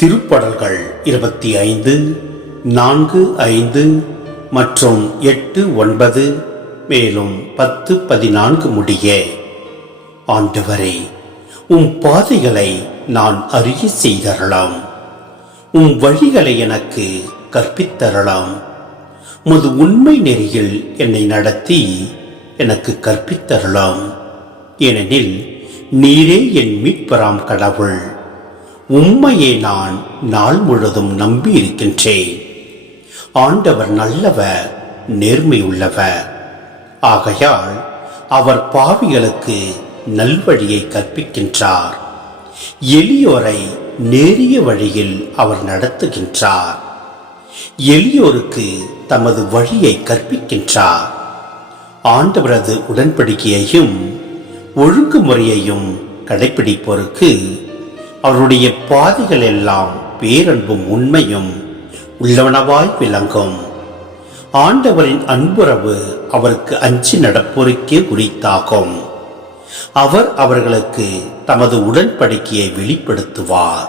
திருப்பாடல்கள் 25, 4, 5 மற்றும் 8, 9 மேலும் 10, 14 முடிய. ஆண்டவரே, உம் பாதைகளை நான் அறிய செய்தரலாம், உம் வழிகளை எனக்கு கற்பித்தரலாம். உமது உண்மை நெறியில் என்னை நடத்தி எனக்கு கற்பித்தரலாம். ஏனெனில் நீரே என் மீட்பராம் கடவுள். உம்மையே நான் நாள் முழுதும் நம்பி இருக்கின்றேன். ஆண்டவர் நல்லவர், நேர்மையுள்ளவர். ஆகையால் அவர் பாவிகளுக்கு நல்வழியை கற்பிக்கின்றார். எளியோரை நேரிய வழியில் அவர் நடத்துகின்றார். எளியோருக்கு தமது வழியை கற்பிக்கின்றார். ஆண்டவரது உடன்படிக்கையையும் ஒழுங்குமுறையையும் கடைபிடிப்போருக்கு அவருடைய பாதைகள் எல்லாம் பேரன்பும் உண்மையும் உள்ளவனவாய் விளங்கும். ஆண்டவரின் அன்புறவு அவருக்கு அஞ்சி நடப்போருக்கே உரித்தாகும். அவர் அவர்களுக்கு தமது உடன்படிக்கையை வெளிப்படுத்துவார்.